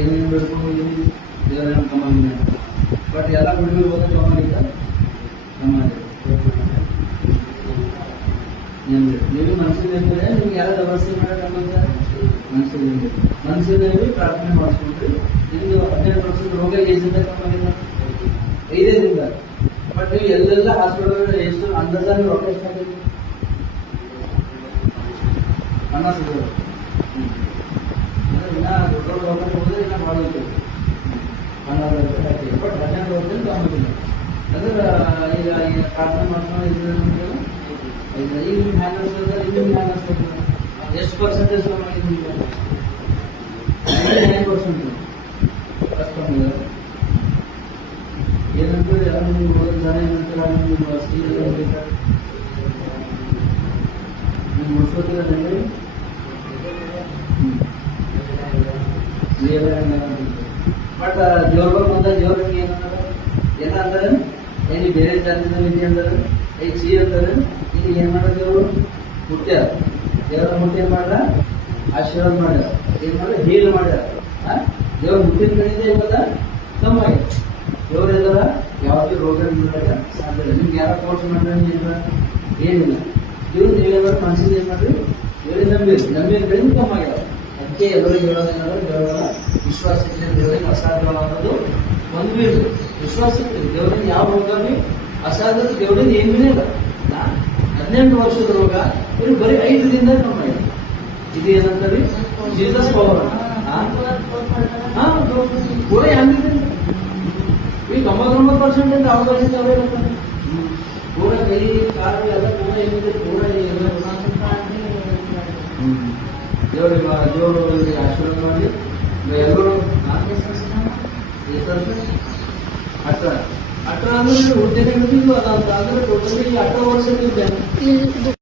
ಏನೇನು ಬೆಳ್ಕೊಂಡು ದೇವರೇನು ಕಮ್ಮಾಗಿದೆ ಬಟ್ ಎಲ್ಲ ಬಿಡುಗಡೆ ಹೋದ ಕಮ್ಮಾಗಿದ್ದ ಕಮ್ಮಾಗಿದೆ. ನೀವು ಮನಸ್ಸಿನಲ್ಲಿ ನಿಮ್ಗೆ ಯಾರು ವ್ಯವಸ್ಥೆ ಮಾಡೋಕ್ಕಂತ ಮನಸ್ಸಿನಲ್ಲಿ ಪ್ರಾರ್ಥನೆ ಮಾಡಿಸ್ಕೊಂಡ್ರಿ. ನಿಮ್ದು 18% ರೋಗ ಏಜಿಂದ ಕಮ್ಮಾಗಿಲ್ಲ, 5 ದಿನದ. ಬಟ್ ನೀವು ಎಲ್ಲೆಲ್ಲ ಹಾಸ್ಪಿಟಲ್ ಎಷ್ಟು ಅಂದಾಜ ರೊಕ್ಕ ಎಷ್ಟಾಗಿದೆ? 50,000. ಇನ್ನ ದೊಡ್ಡ ರೋಗ ಹೋದ್ರೆ ಇನ್ನ ಭಾಳ ಇರ್ತದೆ. 50,000 ಹಾಕಿ ಬಟ್ 12% ತಗೊಂಡಿಲ್ಲ ಅಂದ್ರೆ ಈಗ ಪ್ರಾರ್ಥನೆ ಮಾಡ್ಕೊಂಡು ಇದ್ರೆ ಈಗ ನಿಮ್ಮ ಹ್ಯಾಂಡ್ ಅನ್ಸ್ತದೆ, ನಿಮ್ಮ ಹ್ಯಾಂಡ್ ಅನ್ಸ್ತದೆ. ಎಷ್ಟು ಪರ್ಸೆಂಟೇಜ್ ತಗೊಂಡಿದ್ದು ಈಗ? 99% ಕಸ್ಟಮರ್ ಏನಂದ್ರೆ ಎಲ್ಲ ನಿಮ್ಗೆ ಹೋದ ಜನ ಏನಂತಾರೆ ನಿಮ್ಮ ಸೀರೆ ಬೇಕಾದ್ರೆ ನೀವು ಮುಡ್ಸ್ಕೊತೀರ ನನಗೆ ಬಟ್ ದೇವ್ರ ಬಂದ ದೇವ್ರಿಗೆ ಏನಂತಾರೆ ಏನಿ ಬೇರೆ ಜಾತಿಯಿಂದ ನಿಧಿ ಅಂತಾರೆ ಐ ಸಿ ಅಂತಾರೆ. ಇಲ್ಲಿ ಏನ್ ಮಾಡ ದೇವರು ಮುಟ್ಟ್ಯಾರ, ದೇವರ ಮುಟ್ಟಿ ಏನ್ ಮಾಡ್ರ ಆಶೀರ್ವಾದ ಮಾಡ್ಯಾರ, ಏನ್ ಮಾಡ್ರ ಹೀಲ್ ಮಾಡ್ಯಾರ. ದೇವ್ರ ಮುಟ್ಟಿನ ಕಡೆಯಿಂದ ಇವಾಗ ಕಮ್ಮ ಆಗಿದೆ. ದೇವ್ರ ಇದಾರ ಯಾವುದೇ ರೋಗ ನಿಲ್ಲಕ ಸಾಧ್ಯ ಇಲ್ಲ. ನಿಮ್ಗೆ ಯಾರ ಕೋರ್ಸ್ ಮಾಡ್ರೆ ಏನಿಲ್ಲ. ದೇವ್ರು ನೀವೇನಾದ್ರು ಮನಸ್ಸಿಗೆ ಏನ್ ಮಾಡ್ರಿ ದೇವ್ರಿಗೆ ನಂಬಿದ ಕಡೆಯಿಂದ ಕಮ್ಮ ಆಗ್ಯಾವ. ಅದಕ್ಕೆ ಎಲ್ಲರಿಗೆ ಹೇಳೋದೇನಾದ್ರು ದೇವರ ವಿಶ್ವಾಸ ಇಟ್ಟರೆ ದೇವರಿಗೆ ಅಸಾಧ್ಯವಾದದ್ದು ಒಂದು ಇಲ್ಲ. ವಿಶ್ವಾಸ ಇರ್ತದೆ ದೇವರಿಗೆ ಯಾವ ರೋಗ ಅಸಾಧ್ಯ ದೇವರಿಂದ ಏನೇ ಇಲ್ಲ. 18 ವರ್ಷದ ರೋಗ ಇವರು ಬರೀ 5 ದಿನದ ಕಮ್ಮ ಆಗಿದೆ. ಇದು ಏನಂತಾರೆ ಜೀಸಸ್ ಪವರ್. ಪೂರ ಹೆಂಗಿದೆ ಈಗ 99% ಅಂತ ಅವಕಾಶ ಪೂರ ಕೈ ಕಾಲು ಎಲ್ಲ ಪೂರ ಏನಿದೆ ಪೂರ ದೇವರಿಗೆ ಆಶೀರ್ವಾದ ಮಾಡಿ ಎಲ್ಲರೂ 18 ಅಂದ್ರೆ ಹುದ್ದೆಗೆ ಹಿಡಿದಿದ್ದು ಅದಾದ್ರೆ ಟೋಟಲಿ 18 ವರ್ಷ